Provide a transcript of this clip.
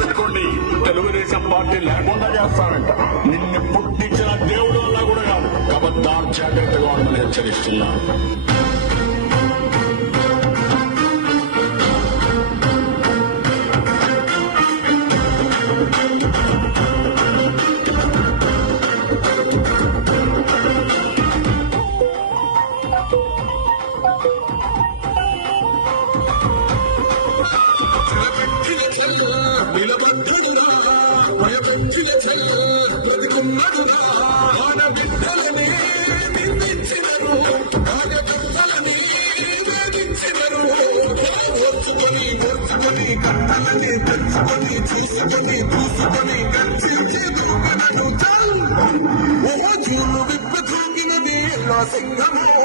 పెట్టుకోండి, తెలుగుదేశం పార్టీ లేకుండా చేస్తానంట. నిన్ను పుట్టించిన దేవుడు వల్ల కూడా కాదు. కబద్దాం, జాగ్రత్తగా ఉండమని హెచ్చరిస్తున్నాను. కట్టలని తెచ్చుకొని చూసుకొని దూసుకొని గర్జించి దూకనను చల్ ఓ జూలు విప్ప దూకినది సింహము